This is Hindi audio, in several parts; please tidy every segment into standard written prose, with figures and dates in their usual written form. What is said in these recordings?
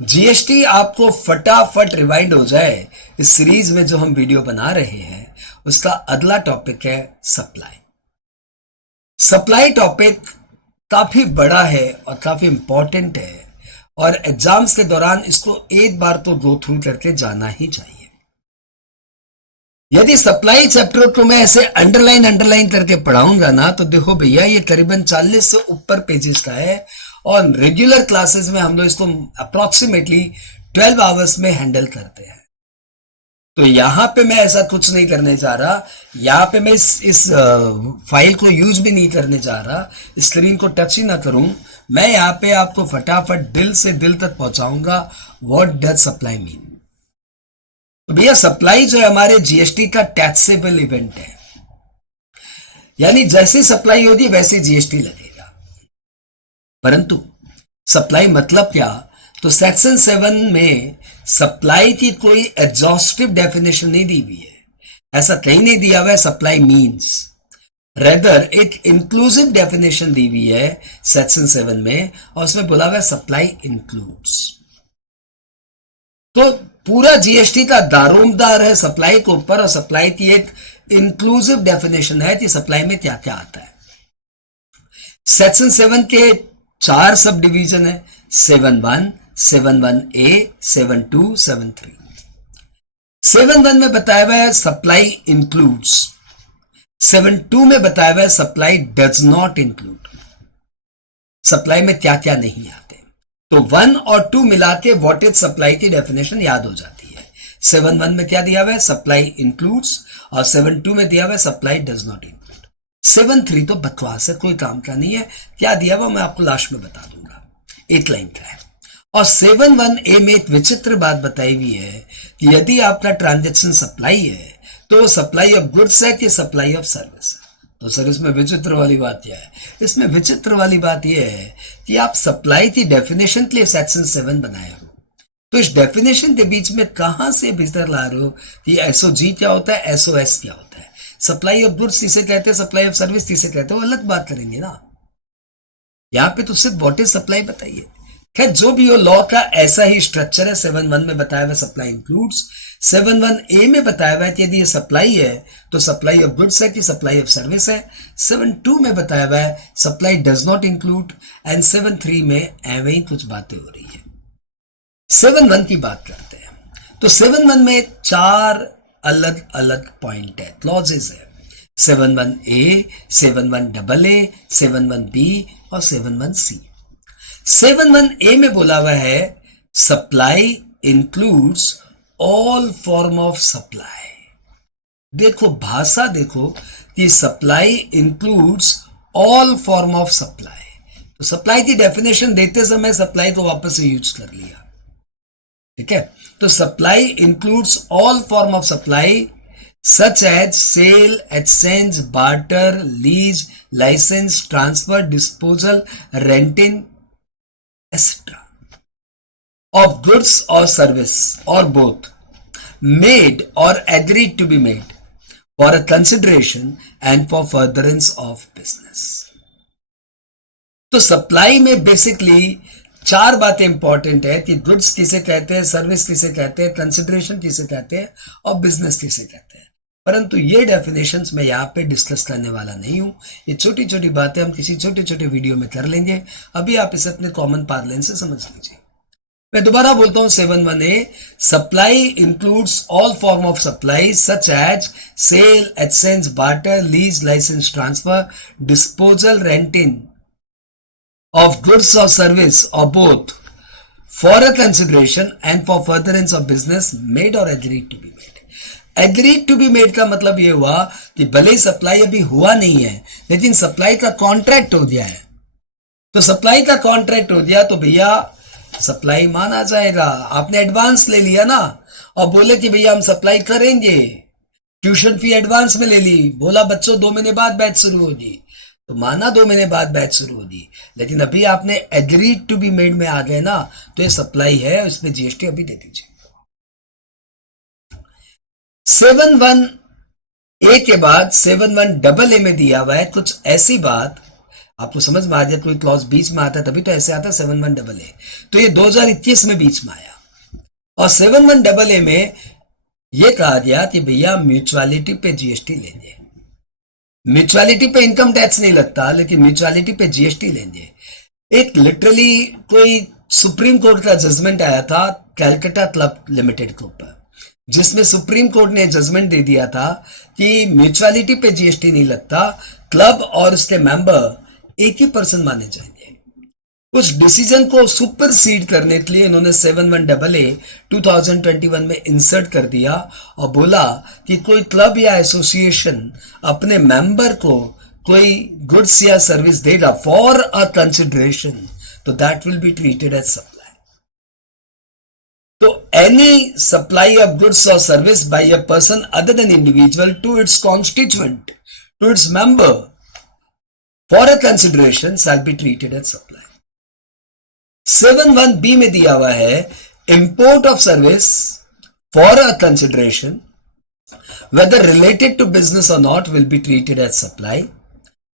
जीएसटी आपको फटाफट रिवाइंड हो जाए, इस सीरीज में जो हम वीडियो बना रहे हैं उसका अगला टॉपिक है सप्लाई। सप्लाई टॉपिक काफी बड़ा है और काफी इंपॉर्टेंट है और एग्जाम्स के दौरान इसको एक बार तो गो थ्रू करके जाना ही चाहिए। यदि सप्लाई चैप्टर को मैं ऐसे अंडरलाइन करके पढ़ाऊंगा ना तो देखो भैया ये करीबन 40 से ऊपर पेजेस का है और रेगुलर क्लासेस में हम लोग इसको अप्रोक्सीमेटली 12 आवर्स में हैंडल करते हैं। तो यहां पे मैं ऐसा कुछ नहीं करने जा रहा, यहां पे मैं इस फाइल को यूज भी नहीं करने जा रहा, स्क्रीन को टच ही ना करूं। मैं यहां पे आपको फटाफट दिल से दिल तक पहुंचाऊंगा व्हाट डज सप्लाई मीन। तो भैया सप्लाई जो है हमारे जीएसटी का टैक्सेबल इवेंट है, यानी जैसी सप्लाई होगी वैसे जीएसटी लगेगा। परंतु सप्लाई मतलब क्या, तो सेक्शन 7 में सप्लाई की कोई एग्जॉस्टिव डेफिनेशन नहीं दी हुई है, ऐसा कहीं नहीं दिया हुआ है सप्लाई मीन्स। रेदर एक इंक्लूसिव डेफिनेशन दी हुई है सेक्शन 7 में और उसमें बोला हुआ है सप्लाई इंक्लूड्स। तो पूरा जीएसटी का दारोमदार है सप्लाई के ऊपर और सप्लाई की एक इंक्लूसिव डेफिनेशन है कि सप्लाई में क्या क्या आता है। सेक्शन 7 के 4 सब डिवीजन है, 7.1, 7.1A, 7.2, 7.3। 7.1 में बताया हुआ है सप्लाई इंक्लूड्स, 7.2 में बताया हुआ है supply does not include, supply में क्या क्या नहीं आते। तो 1 और 2 मिला के व्हाट इज सप्लाई की डेफिनेशन याद हो जाती है। 7.1 में क्या दिया हुआ है, सप्लाई इंक्लूड्स, और 7.2 में दिया हुआ है सप्लाई डज नॉट इंक्लूड। 7.3 तो बकवास है, कोई काम का नहीं है, क्या दिया हुआ मैं आपको लास्ट में बता दूंगा, एक लाइन का है। और 7.1A में एक विचित्र बात बताई हुई है कि यदि आपका ट्रांजेक्शन सप्लाई है तो सप्लाई ऑफ गुड्स है कि सप्लाई ऑफ सर्विस है। तो सर इसमें विचित्र वाली बात क्या है, इसमें विचित्र वाली बात यह है कि आप सप्लाई की डेफिनेशन के लिए सेक्शन 7 बनाए हो, तो इस डेफिनेशन के बीच में कहां से भीतर ला रहे हो कि एसओजी क्या होता है, एसओएस क्या होता है, सप्लाई ऑफ गुड्स किसे कहते हैं, सप्लाई ऑफ सर्विस किसे कहते हैं, वो अलग बात करेंगे ना। यहां पे तो सिर्फ व्हाट इज सप्लाई बताइए। खैर जो भी हो, लॉ का ऐसा ही स्ट्रक्चर है। 7.1 में बताया हुआ सप्लाई इंक्लूड्स, 7.1A में बताया हुआ है कि यदि ये सप्लाई है तो सप्लाई ऑफ गुड्स है कि सप्लाई ऑफ सर्विस है। 7.2 में बताया हुआ है supply does not include, and 7.3 में एवं ही कुछ बातें हो रही है। 7.1 की बात करते हैं तो 7.1 में 4 अलग अलग पॉइंट है, क्लॉजेज है। 7.1A, 7.1AA, 7.1B और 7.1C। 7.1A में बोला हुआ है supply includes all form of supply. देखो भाषा देखो कि supply includes all form of supply. तो सप्लाई की डेफिनेशन देते समय सप्लाई को वापस से यूज कर लिया, ठीक है। तो supply includes all form of supply such as sale, exchange, barter, lease, license, transfer, disposal, renting, etc. of goods or service or both, made or agreed to be made for a consideration and for furtherance of business. तो सप्लाई में बेसिकली 4 बातें इंपॉर्टेंट है कि गुड्स किसे कहते हैं, सर्विस किसे कहते हैं, कंसिडरेशन किसे कहते हैं और बिजनेस किसे कहते हैं। परंतु ये डेफिनेशंस मैं यहाँ पे डिस्कस करने वाला नहीं हूं, ये छोटी छोटी बातें हम किसी छोटे छोटे वीडियो में कर लेंगे। अभी आप इसे अपने कॉमन पार्लेंस से समझ लीजिए। मैं दोबारा बोलता हूं 7.1A, supply includes all form of supply such as sale, exchange, barter, lease, licence, transfer, disposal, renting of goods or service or both for a consideration and for furtherance of business made or agreed to be made. Agreed to be made का मतलब ये हुआ कि भले ही सप्लाई अभी हुआ नहीं है लेकिन सप्लाई का कॉन्ट्रैक्ट हो गया है। तो सप्लाई का कॉन्ट्रैक्ट हो गया तो भैया सप्लाई माना जाएगा। आपने एडवांस ले लिया ना और बोले कि भैया हम सप्लाई करेंगे, ट्यूशन फी एडवांस में ले ली, बोला बच्चों 2 महीने बाद बैच शुरू होगी, तो माना 2 महीने बाद बैच शुरू होगी, लेकिन अभी आपने एग्रीड टू बी मेड में आ गए ना, तो ये सप्लाई है, इसमें जीएसटी अभी दे दीजिए। 7.1A के बाद 7.1AA में दिया हुआ है कुछ ऐसी बात आपको समझ में आ जाए, कोई क्लॉज बीच में आता है तभी तो ऐसे आता है 71AA। तो ये 2021 में बीच में आया, और 71AA में ये कहा गया कि भैया म्यूचुअलिटी पे जीएसटी लेंगे। म्यूचुअलिटी पे इनकम टैक्स नहीं लगता, लेकिन म्यूचुअलिटी पे जीएसटी लेंगे। एक लिटरली कोई सुप्रीम कोर्ट का जजमेंट आया था कैलकाटा क्लब लिमिटेड के ऊपर, जिसमें सुप्रीम कोर्ट ने जजमेंट दे दिया था कि म्यूचुअलिटी पे जीएसटी नहीं लगता, क्लब और उसके मेंबर एक ही पर्सन माने जाएंगे। कुछ डिसीजन को सुपरसीड करने के लिए इन्होंने 71AA 2021 में इंसर्ट कर दिया और बोला कि कोई क्लब या एसोसिएशन अपने मेंबर को कोई गुड्स या सर्विस देगा फॉर अ कंसिडरेशन, तो that will be treated as supply. तो एनी सप्लाई ऑफ गुड्स और service by a person other than individual to its constituent, to its member for a consideration shall be treated as supply. 71B में दिया हुआ है import of service for a consideration whether related to business or not will be treated as supply,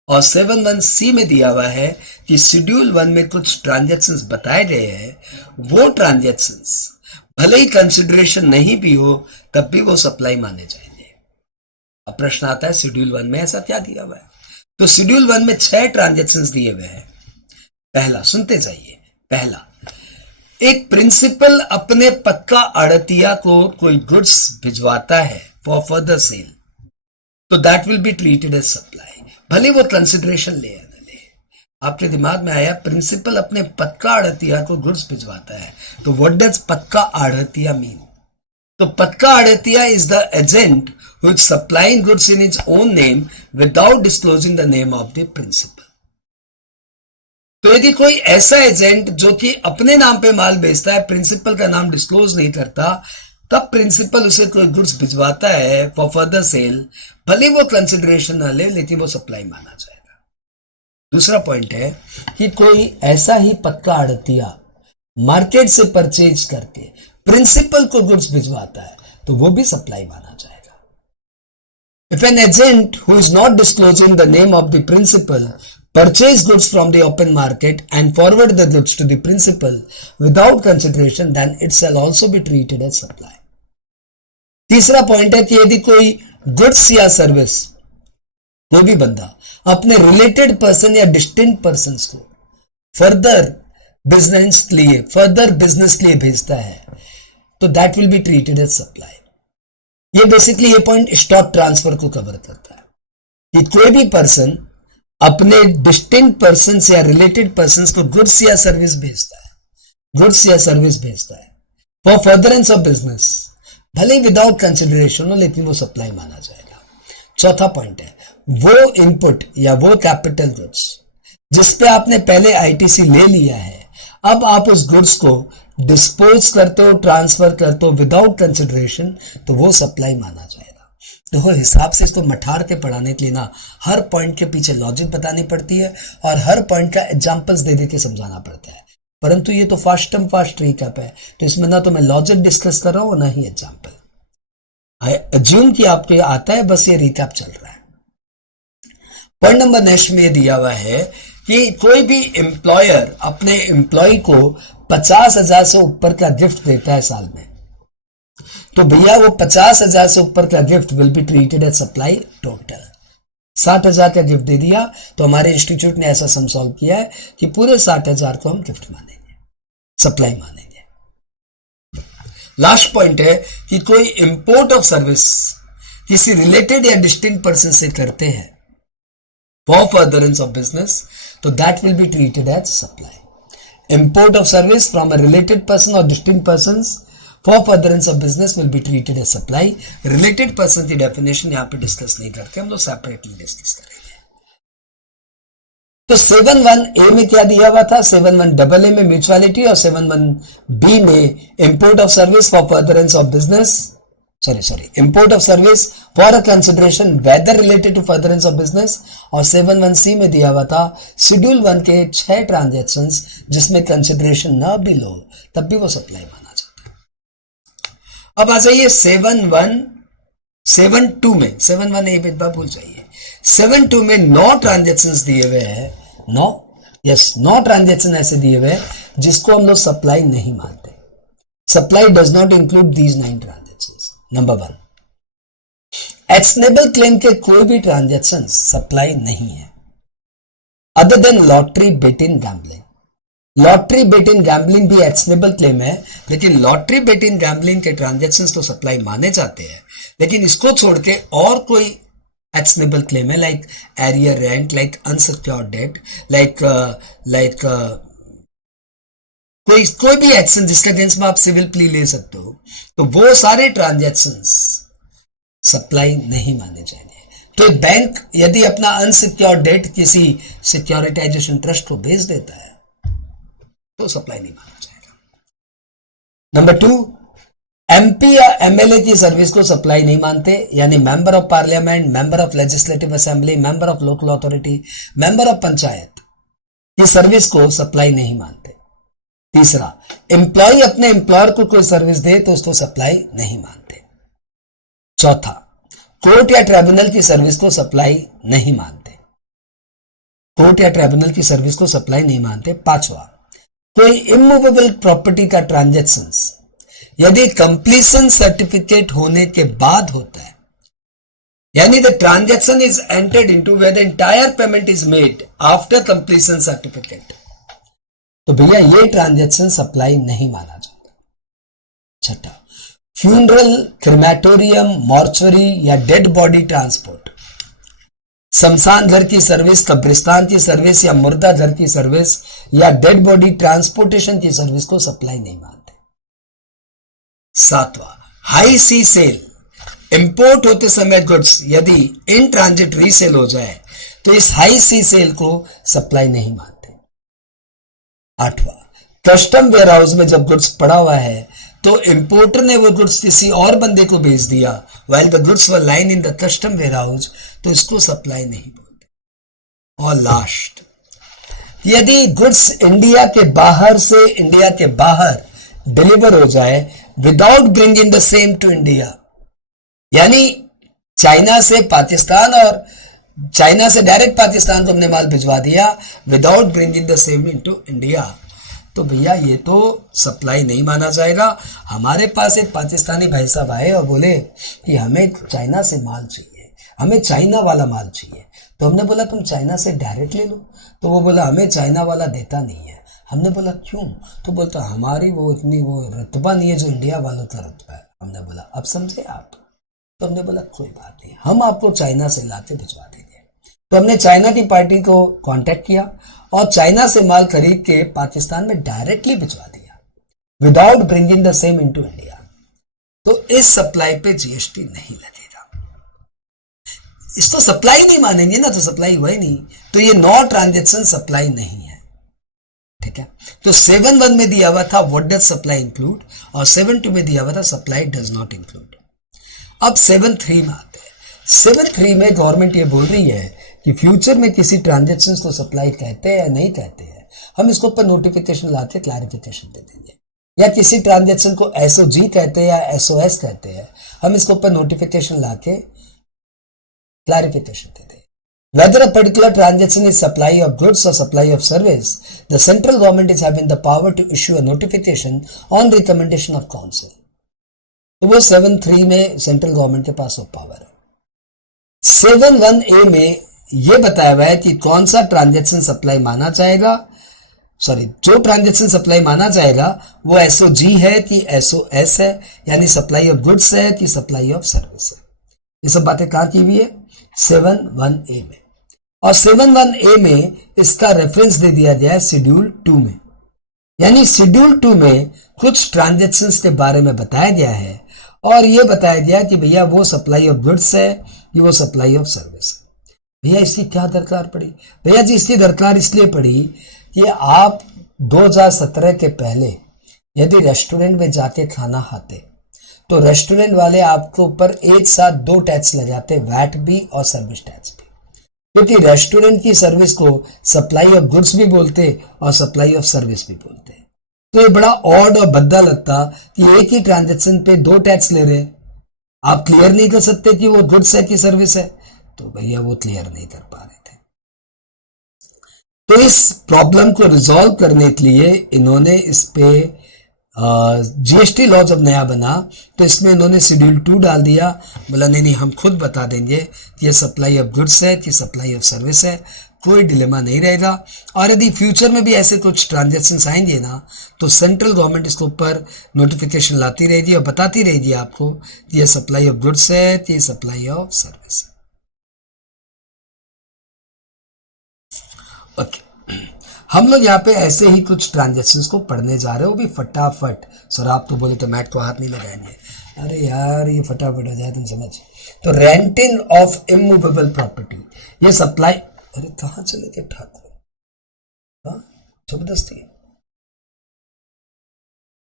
और 71C में दिया हुआ है कि शेड्यूल 1 में कुछ ट्रांजैक्शंस बताए गए हैं, वो ट्रांजैक्शंस भले ही कंसिडरेशन नहीं भी हो तब भी वो सप्लाई माने जाएंगे। अब प्रश्न आता है शेड्यूल 1 में ऐसा क्या दिया हुआ है? तो शेड्यूल 1 में 6 ट्रांजैक्शंस दिए हुए हैं। पहला, सुनते जाइए। पहला, एक प्रिंसिपल अपने पक्का आड़तिया को कोई गुड्स भिजवाता है फॉर फर्दर सेल, तो that will be treated as supply, भले वो कंसिडरेशन ले या न ले। आपके दिमाग में आया प्रिंसिपल अपने पक्का आड़तिया को गुड्स भिजवाता है, तो व्हाट डज पक्का आड़तिया मीन? तो पक्का आड़तिया is the agent which supplying goods in its own name without disclosing the name of the principal. तो यदि कोई ऐसा एजेंट जो कि अपने नाम पे माल बेचता है, प्रिंसिपल का नाम डिस्क्लोज नहीं करता, तब प्रिंसिपल उसे कोई गुड्स भिजवाता है फॉर फर्दर सेल, भले वो कंसिडरेशन ना ले लेकिन वो सप्लाई माना जाएगा। दूसरा पॉइंट है कि कोई ऐसा ही पक्का आड़तिया मार्केट से परचेज करके प्रिंसिपल को गुड्स भिजवाता है, तो वो भी सप्लाई माना जाएगा। If an agent who is not disclosing the name of the principal purchase goods from the open market and forward the goods to the principal without consideration, then it shall also be treated as supply. तीसरा पॉइंट है कि यदि कोई गुड्स या सर्विस कोई भी बंदा अपने रिलेटेड पर्सन या डिस्टिंक्ट पर्सन को फर्दर बिजनेस के लिए भेजता है, तो that will be treated as supply. ये बेसिकली ये पॉइंट स्टॉक ट्रांसफर को कवर करता है कि कोई भी पर्सन अपने डिस्टिंक्ट पर्सन या रिलेटेड पर्सन को गुड्स या सर्विस भेजता है फॉर फर्दरेंस ऑफ बिजनेस, भले विदाउट कंसिडरेशन हो लेकिन वो सप्लाई माना जाएगा। चौथा पॉइंट है वो इनपुट या वो कैपिटल गुड्स जिसपे आपने पहले आईटीसी ले लिया है, अब आप उस गुड्स को डिस्पोज करते हो, ट्रांसफर करते हो विदाउट कंसिडरेशन, तो वो सप्लाई माना जाएगा। देखो हिसाब से इसको मठार के पढ़ाने के लिए ना हर पॉइंट के पीछे लॉजिक बतानी पड़ती है और हर पॉइंट का एग्जांपल्स दे दे के समझाना पड़ता है, परंतु ये तो फास्ट रिकैप है, तो इसमें ना तो मैं लॉजिक डिस्कस कर रहा हूं ना ही एग्जांपल। आई अज्यूम कि आपको आता है, बस ये रिकैप चल रहा है। पॉइंट नंबर नेक्स्ट में दिया हुआ है कि कोई भी एम्प्लॉयर अपने एम्प्लॉय को 50,000 से ऊपर का गिफ्ट देता है साल में, तो भैया वो 50,000 से ऊपर का gift will be treated as supply total. 60,000 का गिफ्ट दे दिया तो हमारे इंस्टीट्यूट ने ऐसा सम सॉल्व किया है कि पूरे 60,000 को हम गिफ्ट मानेंगे, सप्लाई मानेंगे। लास्ट पॉइंट है कि कोई इंपोर्ट ऑफ सर्विस किसी रिलेटेड या डिस्टिंक्ट पर्सन से करते हैं फॉर फर्दरेंस ऑफ बिजनेस, तो that will be treated as supply. Import of service from a related person और distinct persons for furtherance of business will be treated as supply. Related person की डेफिनेशन यहां पे डिस्कस नहीं करके हम लोग सेपरेटली डिस्कस करेंगे। तो 71A में क्या दिया हुआ था? 71AA में म्यूचुअलिटी और 71B में import of service for furtherance of business, import of service for a consideration whether related to furtherance of business, और 71C में दिया हुआ था शेड्यूल 1 के 6 ट्रांजैक्शंस जिसमें कंसिडरेशन ना भी लो तब भी वो सप्लाई माना जाता है। अब आ जाइए 71A पे भूल जाइए। 72 में 9 ट्रांजैक्शंस दिए हुए हैं 9, यस 9 ट्रांजेक्शन ऐसे दिए हुए हैं जिसको हम लोग सप्लाई नहीं मानते. Supply does not include these 9 transaction. Number 1, actionable claim के कोई भी ट्रांजेक्शन सप्लाई नहीं है other than lottery bet in gambling. Lottery bet in gambling भी एक्शनेबल क्लेम है, लेकिन लॉटरी बेट इन गैम्बलिंग के ट्रांजेक्शंस तो सप्लाई माने जाते हैं, लेकिन इसको छोड़ के और कोई एक्शनेबल क्लेम है like arrear rent, like unsecured debt, like कोई भी एक्शन जिसके अगेंस्ट में आप सिविल प्ली ले सकते हो, तो वो सारे ट्रांजेक्शंस सप्लाई नहीं माने जाएंगे. तो एक बैंक यदि अपना अनसिक्योर्ड डेट किसी सिक्योरिटाइजेशन ट्रस्ट को भेज देता है तो सप्लाई नहीं माना जाएगा. नंबर 2, एमपी या एमएलए की सर्विस को सप्लाई नहीं मानते, यानी member of parliament, member of legislative assembly, member of local authority, member of panchayat की सर्विस को सप्लाई नहीं मानते. तीसरा, एम्प्लॉय अपने एम्प्लॉयर को कोई सर्विस दे तो उसको सप्लाई नहीं मानते. चौथा, कोर्ट या ट्रिब्यूनल की सर्विस को सप्लाई नहीं मानते. कोर्ट या ट्रिब्यूनल की सर्विस को सप्लाई नहीं मानते. पांचवा, कोई इमूवेबल प्रॉपर्टी का ट्रांजैक्शंस यदि कंप्लीशन सर्टिफिकेट होने के बाद होता है, यानी the transaction is entered into where the entire payment is made after completion certificate, तो भैया ये ट्रांजैक्शन सप्लाई नहीं माना जाता. छठा, फ्यूनरल, क्रिमेटोरियम, मॉर्चरी या डेड बॉडी ट्रांसपोर्ट, शमशान घर की सर्विस, कब्रिस्तान की सर्विस या मुर्दा घर की सर्विस या डेड बॉडी ट्रांसपोर्टेशन की सर्विस को सप्लाई नहीं मानते. सातवां, हाई सी सेल, इंपोर्ट होते समय गुड्स यदि इन ट्रांजिट रीसेल हो जाए तो इस हाई सी सेल को सप्लाई नहीं मानते. आठवां, कस्टम वेयर हाउस में जब गुड्स पड़ा हुआ है तो इंपोर्टर ने वो गुड्स किसी और बंदे को भेज दिया while the goods were lying in the custom warehouse, तो इसको सप्लाई नहीं बोलते. और लास्ट, यदि गुड्स इंडिया के बाहर से इंडिया के बाहर डिलीवर हो जाए without bringing the same to India, यानी चाइना से पाकिस्तान और चाइना से डायरेक्ट पाकिस्तान को हमने माल भिजवा दिया without bringing the same into India, तो भैया ये तो सप्लाई नहीं माना जाएगा. हमारे पास एक पाकिस्तानी भाई साहब आए और बोले कि हमें चाइना से माल चाहिए, हमें चाइना वाला माल चाहिए, तो हमने बोला तुम चाइना से डायरेक्ट ले लो, तो वो बोला हमें चाइना वाला देता नहीं है. हमने बोला क्यों, तो बोलता हमारी वो इतनी वो रुतबा नहीं है जो इंडिया वालों का रुतबा है. हमने बोला अब समझे आप, तो हमने बोला कोई बात नहीं, हम आपको चाइना से लाके भिजवा देंगे. तो हमने चाइना की पार्टी को कांटेक्ट किया और चाइना से माल खरीद के पाकिस्तान में डायरेक्टली भिजवा दिया without bringing the same into India. तो इस सप्लाई पे जीएसटी नहीं लगेगा. इसको सप्लाई नहीं मानेंगे ना, तो सप्लाई हुआ ही नहीं, तो ये 9 ट्रांजेक्शन सप्लाई नहीं है. ठीक है, तो 7.1 में दिया हुआ था व्हाट डज सप्लाई इंक्लूड और 7.2 में दिया हुआ था सप्लाई डज नॉट इंक्लूड. अब 7.3 में आते हैं. 7.3 में गवर्नमेंट ये बोल रही है कि फ्यूचर में किसी ट्रांजेक्शन को सप्लाई कहते हैं या नहीं कहते हैं, हम इसको ऊपर नोटिफिकेशन लाके क्लैरिफिकेशन दे देंगे. या किसी ट्रांजेक्शन को एसओजी कहते हैं या एसओएस कहते हैं, हम इसको ऊपर नोटिफिकेशन लाके क्लैरिफिकेशन दे देंगे. Whether a particular transaction is supply of goods or supply of service, the central government is having the power to issue a notification on recommendation of council. तो वो 7.3 में सेंट्रल गवर्नमेंट के पास वो पावर है. 7.1A में ये बताया हुआ है कि कौन सा ट्रांजेक्शन सप्लाई माना जाएगा, जो ट्रांजेक्शन सप्लाई माना जाएगा वो एसओजी है कि एसओएस है, यानी सप्लाई ऑफ गुड्स है कि सप्लाई ऑफ सर्विस है. ये सब बातें कहाँ की हुई है 7.1A में. और 7.1A में इसका रेफरेंस दे दिया गया है शेड्यूल 2 में, यानी शेड्यूल 2 में कुछ ट्रांजेक्शंस के बारे में बताया गया है और ये बताया गया कि भैया वो सप्लाई ऑफ गुड्स है कि वो सप्लाई ऑफ सर्विस है. भैया इसकी क्या दरकार पड़ी? भैया जी इसकी दरकार इसलिए पड़ी कि आप 2017 के पहले यदि रेस्टोरेंट में जाके खाना खाते तो रेस्टोरेंट वाले आपके ऊपर एक साथ 2 टैक्स लगाते, वैट भी और सर्विस टैक्स भी, क्योंकि रेस्टोरेंट की सर्विस को सप्लाई ऑफ गुड्स भी बोलते और सप्लाई ऑफ सर्विस भी बोलते. तो ये बड़ा ऑड और भद्दा लगता कि एक ही ट्रांजेक्शन पे 2 टैक्स ले रहे, आप क्लियर नहीं कर सकते कि वो गुड्स है कि सर्विस है. तो भैया वो क्लियर नहीं कर पा रहे थे. तो इस प्रॉब्लम को रिजॉल्व करने के लिए इन्होंने इस पे जीएसटी लॉ जब नया बना तो इसमें इन्होंने शेड्यूल 2 डाल दिया। बोला नहीं नहीं, हम खुद बता देंगे कि ये सप्लाई ऑफ गुड्स है कि सप्लाई ऑफ सर्विस है, कोई डिलेमा नहीं रहेगा। और यदि फ्यूचर में भी ऐसे कुछ ट्रांजेक्शन्स आएंगे ना तो सेंट्रल गवर्नमेंट इसके ऊपर नोटिफिकेशन लाती रहेगी और बताती रहेगी आपको कि ये सप्लाई ऑफ गुड्स है कि ये सप्लाई ऑफ सर्विस है। ओके, हम लोग यहाँ पे ऐसे ही कुछ ट्रांजेक्शन्स को पढ़ने जा रहे हो भी फटाफट। सर आप तो बोले तो मैट को हाथ नहीं लगाएंगे, अरे यार ये फटाफट हो जाए तुम समझ। तो रेंटिंग ऑफ इमूवेबल प्रॉपर्टी, ये सप्लाई, अरे कहाँ चले गए ठाकुर, हाँ जबरदस्ती।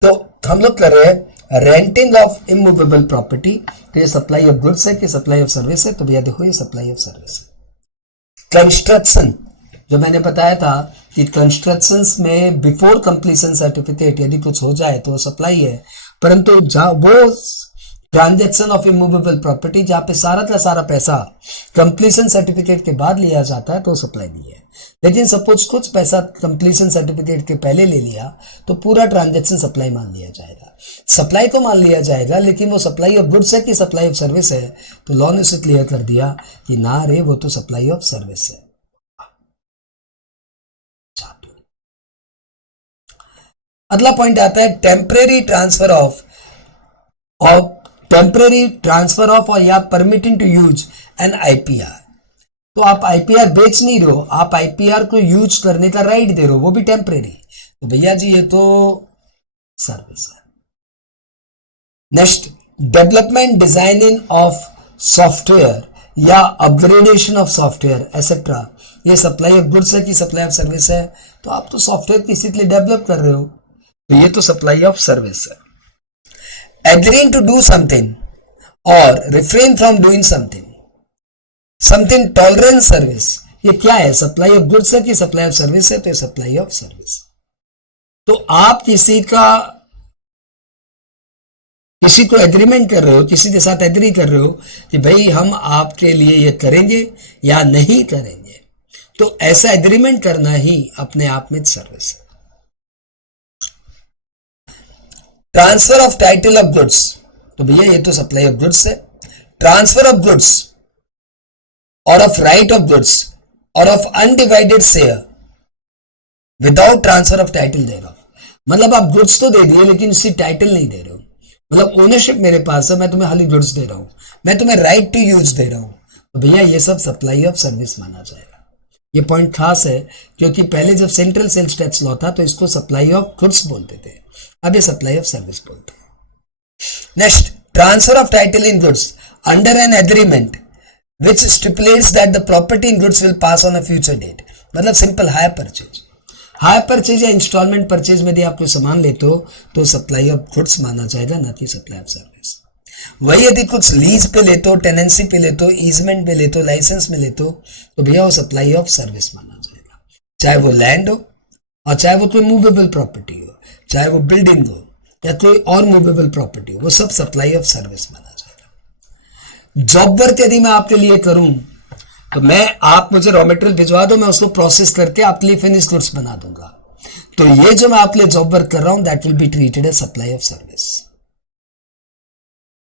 तो हम लोग कर रहे हैं रेंटिंग ऑफ इमूवेबल प्रॉपर्टी। तो ये सप्लाई ऑफ गुड्स है कि सप्लाई ऑफ सर्विस है? तो भैया देखो ये सप्लाई ऑफ सर्विस है। कंस्ट्रक्शन, जो मैंने बताया था कि कंस्ट्रक्शंस में बिफोर कंप्लीशन सर्टिफिकेट यदि कुछ हो जाए तो सप्लाई है, परंतु जहां वो ट्रांजेक्शन ऑफ इमूवेबल प्रॉपर्टी जहां पे सारा का सारा पैसा कंप्लीशन सर्टिफिकेट के बाद लिया जाता है तो सप्लाई नहीं है। लेकिन सपोज कुछ पैसा कंप्लीशन सर्टिफिकेट के पहले ले लिया तो पूरा ट्रांजेक्शन सप्लाई मान लिया जाएगा, सप्लाई को मान लिया जाएगा। लेकिन वो सप्लाई ऑफ गुड्स है कि सप्लाई ऑफ सर्विस है? तो लॉ ने उसे क्लियर कर दिया कि ना रे, वो तो सप्लाई ऑफ सर्विस है। अगला पॉइंट आता है टेम्परेरी ट्रांसफर ऑफ और या permitting to use an IPR. तो आप आईपीआर बेच नहीं रहे हो, आप आईपीआर को यूज करने का राइट दे रहे हो, वो भी टेम्परेरी। तो भैया जी ये तो सर्विस है। Next, development designing of software या अपग्रेडेशन ऑफ सॉफ्टवेयर एसेट्रा, ये सप्लाई ऑफ गुड्स है कि सप्लाई ऑफ सर्विस है? तो आप तो सॉफ्टवेयर किसी के लिए डेवलप कर रहे हो, तो ये तो सप्लाई ऑफ सर्विस है। एग्रीइंग टू डू समथिंग और refrain from doing something tolerance service, ये क्या है? सप्लाई ऑफ गुड्स है कि सप्लाई ऑफ सर्विस है? तो ये सप्लाई ऑफ सर्विस। तो आप किसी को एग्रीमेंट कर रहे हो, किसी के साथ एग्री कर रहे हो कि भाई हम आपके लिए ये करेंगे या नहीं करेंगे, तो ऐसा एग्रीमेंट करना ही अपने आप में सर्विस है। Transfer of title of goods, तो भैया ये तो सप्लाई ऑफ गुड्स है। ट्रांसफर ऑफ गुड्स और ऑफ राइट ऑफ गुड्स और of undivided share without transfer of title दे रहा हूं, मतलब आप गुड्स तो दे दिए लेकिन उसकी टाइटल नहीं दे रहे हो। मतलब ओनरशिप मेरे पास है, मैं तुम्हें खाली गुड्स दे रहा हूं, मैं तुम्हें राइट टू यूज दे रहा हूं, तो भैया ये सब सप्लाई ऑफ सर्विस माना जाएगा। ये पॉइंट खास है क्योंकि पहले जब सेंट्रल सेल्स टैक्स लॉ था तो इसको सप्लाई ऑफ गुड्स बोलते थे, अब ये सप्लाई ऑफ सर्विस बोलते हैं। Next, transfer of title in goods under an agreement which stipulates that the property in goods will pass on a future date. मतलब सिंपल हायर परचेज या इंस्टॉलमेंट परचेज में यदि आप कोई सामान लेते हो तो सप्लाई ऑफ गुड्स माना जाएगा, ना कि सप्लाई ऑफ सर्विस। वही यदि कुछ लीज पे लेते हो, टेनेंसी पे लेते हो, ईजमेंट पे लेते हो, लाइसेंस में लेते हो, तो भैया वो सप्लाई ऑफ सर्विस माना जाएगा। चाहे वो लैंड हो और चाहे वो कोई मूवेबल प्रॉपर्टी हो, चाहे वो बिल्डिंग हो या कोई और मूवेबल प्रॉपर्टी हो, वो सब सप्लाई ऑफ सर्विस माना जाएगा। जॉब वर्क यदि मैं आपके लिए करूं तो आप मुझे रॉ मटेरियल भिजवा दो, मैं उसको प्रोसेस करके आपके लिए फिनिश गुड्स बना दूंगा, तो ये जो मैं आपके लिए जॉब वर्क कर रहा हूं that will be treated as supply of service.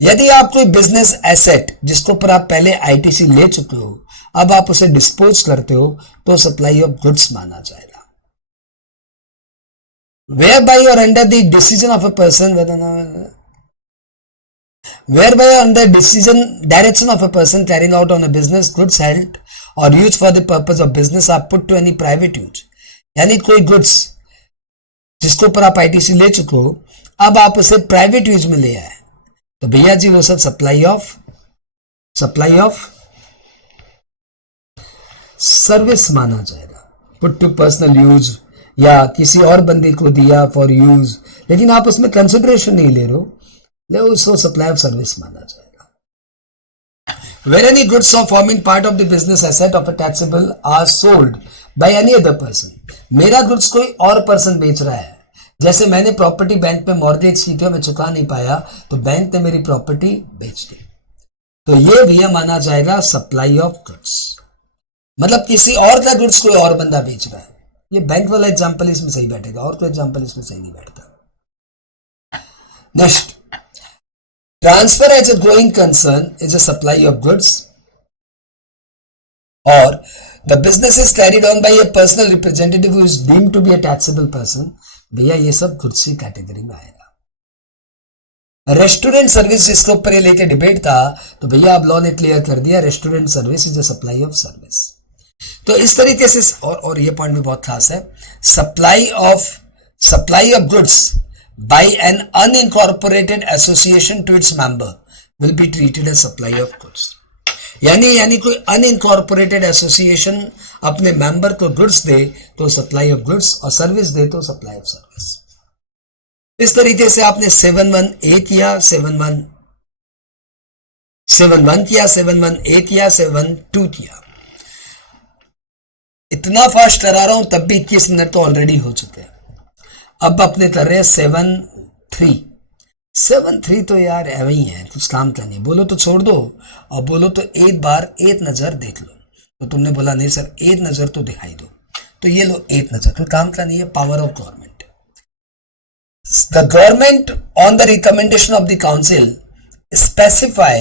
यदि आप कोई बिजनेस एसेट जिसको पर आप पहले आईटीसी ले चुके हो, अब आप उसे डिस्पोज करते हो, तो सप्लाई ऑफ गुड्स माना जाएगा। whereby or under the decision of a person whereby or under direction of a person carrying out on a business, goods held or used for the purpose of business are put to any private use। यानी कोई गुड्स जिसको पर आप आईटीसी ले चुके हो, अब आप उसे प्राइवेट यूज में ले आए, तो भैया जी वो सब सप्लाई ऑफ सर्विस माना जाएगा। पुट टू पर्सनल यूज या किसी और बंदे को दिया फॉर यूज, लेकिन आप उसमें कंसिडरेशन नहीं ले रहे हो, ले उसको सप्लाई ऑफ सर्विस माना जाएगा। Where any goods or forming part of the business asset of a taxable are sold by any other person, मेरा गुड्स कोई और पर्सन बेच रहा है, जैसे मैंने प्रॉपर्टी बैंक में मॉर्गेज की थी, मैं चुका नहीं पाया तो बैंक ने मेरी प्रॉपर्टी बेच दी, तो ये भी माना जाएगा सप्लाई ऑफ गुड्स। मतलब किसी और का गुड्स कोई और बंदा बेच रहा है, ये बैंक वाला एग्जाम्पल इसमें सही बैठेगा, और कोई एग्जाम्पल इसमें सही नहीं बैठता। Next, transfer as a going concern is a supply of goods और the business is carried on by a personal representative who is deemed to be a taxable person. भैया ये सब गुड्स की कैटेगरी में आएगा। रेस्टोरेंट सर्विस इसके ऊपर ये लेके डिबेट था, तो भैया अब लॉ ने क्लियर कर दिया, restaurant service is a supply of service. तो इस तरीके से, और ये पॉइंट भी बहुत खास है, supply of goods by an unincorporated association to its member will be treated as supply of goods. यानी कोई अनइनकॉर्पोरेटेड एसोसिएशन अपने मेंबर को गुड्स दे तो सप्लाई ऑफ गुड्स, और सर्विस दे तो सप्लाई ऑफ सर्विस। इस तरीके से आपने 7(1)(a) किया, 7(1) किया, 7(1)(a) किया, 7(2) किया। इतना फास्ट करा रहा हूं तब भी 21 मिनट तो ऑलरेडी हो चुके हैं। अब अपने कर रहे हैं 7(3). 7(3) तो यार ऐवे ही है, कुछ काम का नहीं। बोलो तो छोड़ दो, और बोलो तो एक बार एक नजर देख लो। तो तुमने बोला नहीं सर एक नजर तो दिखाई दो, तो ये लो एक नजर, तो काम का नहीं है। Power of government. The government, on the recommendation of the council, specify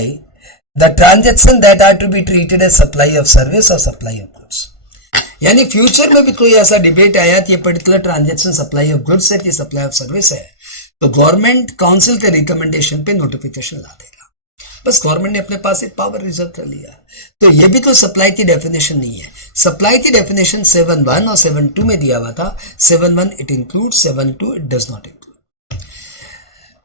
the transaction that are to be treated as supply of service or supply of goods. यानी फ्यूचर में भी कोई ऐसा डिबेट आया कि ये particular transaction supply of goods है कि सप्लाई ऑफ सर्विस है, तो गवर्नमेंट काउंसिल के रिकमेंडेशन पे नोटिफिकेशन ला देगा। बस गवर्नमेंट ने अपने पास एक पावर रिजर्व कर लिया। तो ये भी कोई सप्लाई की डेफिनेशन नहीं है। सप्लाई की डेफिनेशन 7(1) और 7(2) में दिया हुआ था। 7(1) it include, 7(2) it does not include.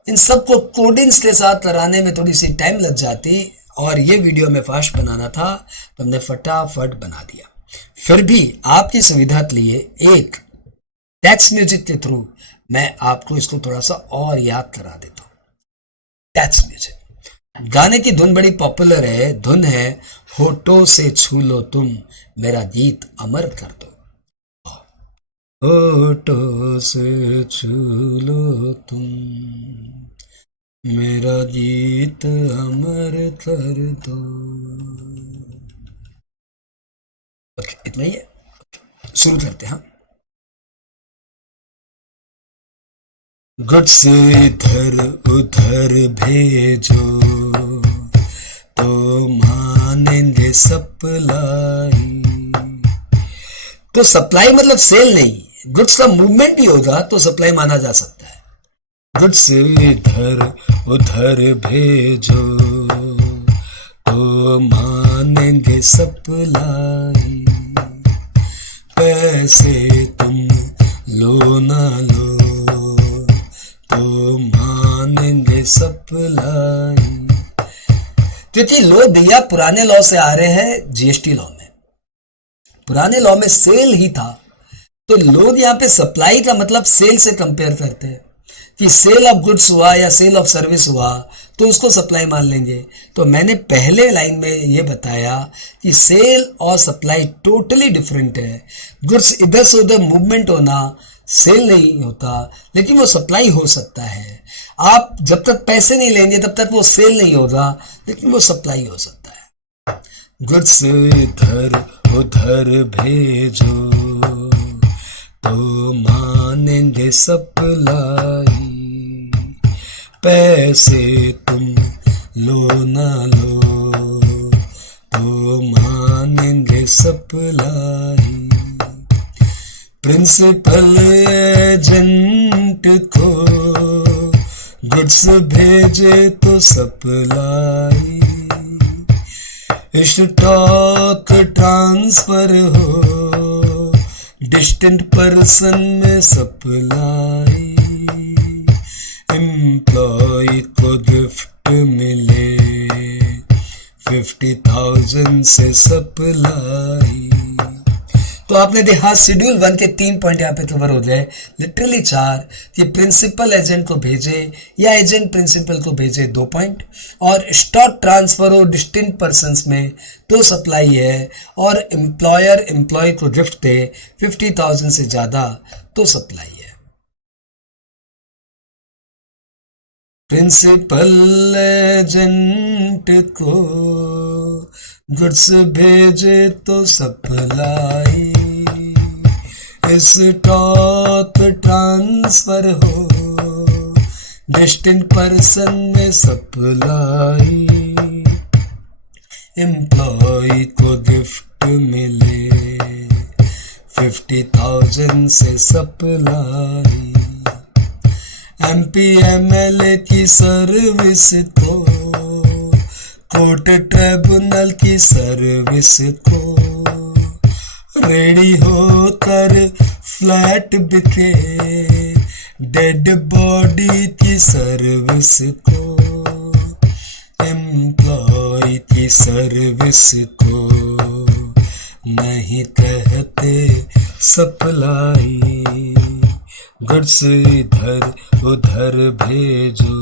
इन सबको कोडिंग्स के साथ कराने में थोड़ी सी टाइम लग जाती, और ये वीडियो में फास्ट बनाना था तो हमने फटाफट बना दिया। फिर भी आपकी सुविधा के लिए एक टैक्स म्यूजिक के थ्रू मैं आपको इसको थोड़ा सा और याद करा देता हूं। टैक्स म्यूजिक गाने की धुन बड़ी पॉपुलर है, धुन है होठों से छू लो तुम मेरा गीत अमर कर दो। होठों से छू लो तुम मेरा गीत अमर कर दो। ओके, इतना ही है। शुरू करते हैं। गुड्स इधर उधर भेजो तो मानेंगे सप्लाई। तो सप्लाई मतलब सेल नहीं, गुड्स का मूवमेंट भी होगा तो सप्लाई माना जा सकता है। गुड्स इधर उधर भेजो तो मानेंगे सप्लाई। पैसे तुम लो ना लो तो मानेंगे सप्लाई। क्योंकि लो भैया पुराने लॉ से आ रहे हैं जीएसटी लॉ में। पुराने लॉ में सेल ही था, तो लोग यहां पे सप्लाई का मतलब सेल से कंपेयर करते हैं कि सेल ऑफ गुड्स हुआ या सेल ऑफ सर्विस हुआ तो उसको सप्लाई मान लेंगे। तो मैंने पहले लाइन में ये बताया कि सेल और सप्लाई टोटली डिफरेंट है। गुड्स इधर से उधर मूवमेंट होना सेल नहीं होता, लेकिन वो सप्लाई हो सकता है। आप जब तक पैसे नहीं लेंगे तब तक वो सेल नहीं होगा, लेकिन वो सप्लाई हो सकता है। गुड्स इधर उधर भेजो तो मानेंगे सप्लाई। पैसे तुम लो ना लो तो मानेंगे सप्लाई। प्रिंसिपल एजेंट को गुड्स भेजे तो सप्लाई। स्टॉक ट्रांसफर हो डिस्टेंट पर्सन में सप्लाई। एम्प्लॉय को गिफ्ट मिले 50,000 से सप्लाई। तो आपने देखा शेड्यूल 1 के 3 पॉइंट यहाँ पे कवर हो गए, लिटरली 4 कि प्रिंसिपल एजेंट को भेजे या एजेंट प्रिंसिपल को भेजे 2 पॉइंट, और स्टॉक ट्रांसफर हो डिस्टिंक्ट पर्सन्स में तो सप्लाई है, और एम्प्लॉयर एम्प्लॉय को गिफ्ट दे 50,000 से ज्यादा तो सप्लाई है। प्रिंसिपल एजेंट को गुड्स भेजे तो सप्लाई। स्टॉक ट्रांसफर हो, डेस्टिन पर्सन में सप्लाई, एम्प्लॉय को गिफ्ट मिले 50,000 से सप्लाई, MPMLA की सर्विस को, कोर्ट ट्रिब्यूनल की सर्विस को, रेडी होकर फ्लैट बिके डेड बॉडी की सर्विस को, एम्प्लॉय की सर्विस को नहीं कहते सप्लाई, गुड्स इधर उधर भेजो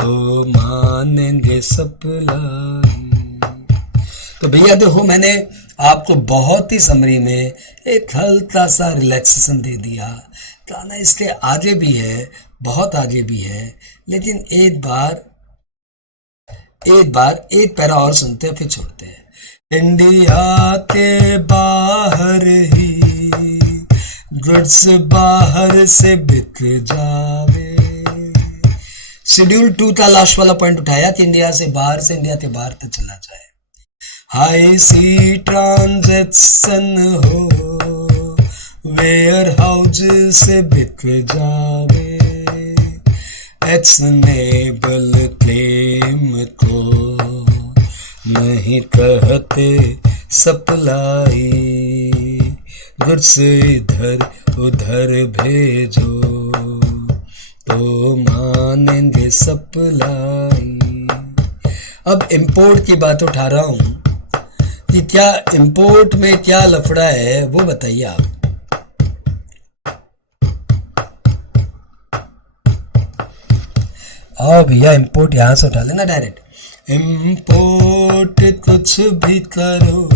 तो मानेंगे सप्लाई। तो भैया देखो, मैंने आपको बहुत ही समरी में एक हल्का सा रिलैक्सेशन दे दिया। गाना इसके आगे भी है, बहुत आगे भी है, लेकिन एक एक पैरा और सुनते हैं फिर छोड़ते हैं। इंडिया के बाहर ही गुड्स बाहर से बिक जावे। शेड्यूल 2 का लास्ट वाला पॉइंट उठाया कि इंडिया से बाहर से इंडिया के बाहर तक चला जाए। हाई सी ट्रांजैक्शन हो, वेयर हाउस से बिक जावे, एक्शनेबल क्लेम को नहीं कहते सप्लाई, गुड्स इधर उधर भेजो तो मानेंगे सप्लाई। अब इंपोर्ट की बात उठा रहा हूं कि क्या इंपोर्ट में क्या लफड़ा है वो बताइए आप। आओ भैया, इंपोर्ट यहां से उठा लेना डायरेक्ट। इंपोर्ट कुछ भी करो,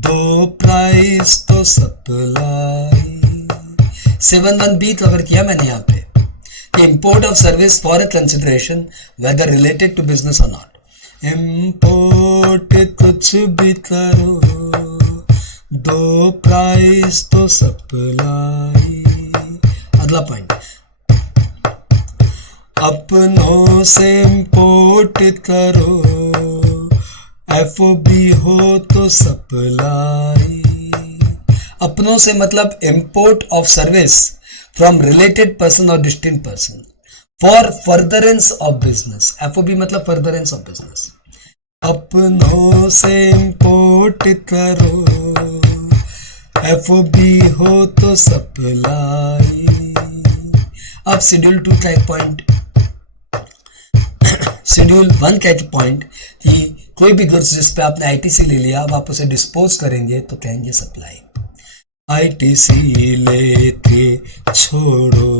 दो प्राइस तो सप्लाई। 7(1)(b कवर किया मैंने यहाँ पे। Import of service for a consideration whether related to business और नॉट। इंपोर्ट कुछ भी करो, दो प्राइस तो सप्लाई। अगला पॉइंट, अपनों से इंपोर्ट करो, FOB हो तो सप्लाई। अपनों से मतलब import of service from related person और distinct person for furtherance of business. FOB मतलब फर्दरेंस ऑफ बिजनेस। अपनों से इंपोर्ट करो, FOB हो तो सप्लाई। अब शेड्यूल 2 का एक पॉइंट, शेड्यूल 1 का एक पॉइंट कि कोई भी गुड्स जिस पे आपने ITC ले लिया, अब आप उसे डिस्पोज करेंगे तो कहेंगे सप्लाई। ITC लेके छोड़ो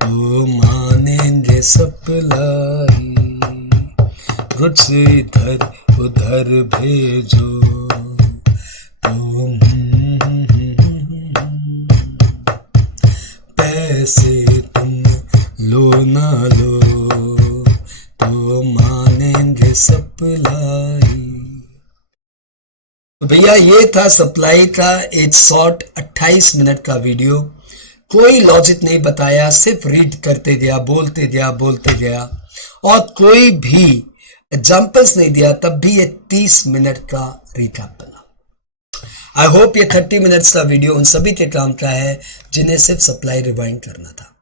तो मानेंगे सप्लाई, गुड्स इधर उधर भेजो तो पैसे तुम लो ना लो तो मानेंगे सप्लाई। तो भैया ये था सप्लाई का एक शॉर्ट 28 मिनट का वीडियो। कोई लॉजिक नहीं बताया, सिर्फ रीड करते गया, बोलते गया और कोई भी एग्जाम्पल्स नहीं दिया, तब भी ये 30 मिनट का रिकैप बना। आई होप ये 30 मिनट्स का वीडियो उन सभी के काम का है जिन्हें सिर्फ सप्लाई रिवाइंड करना था।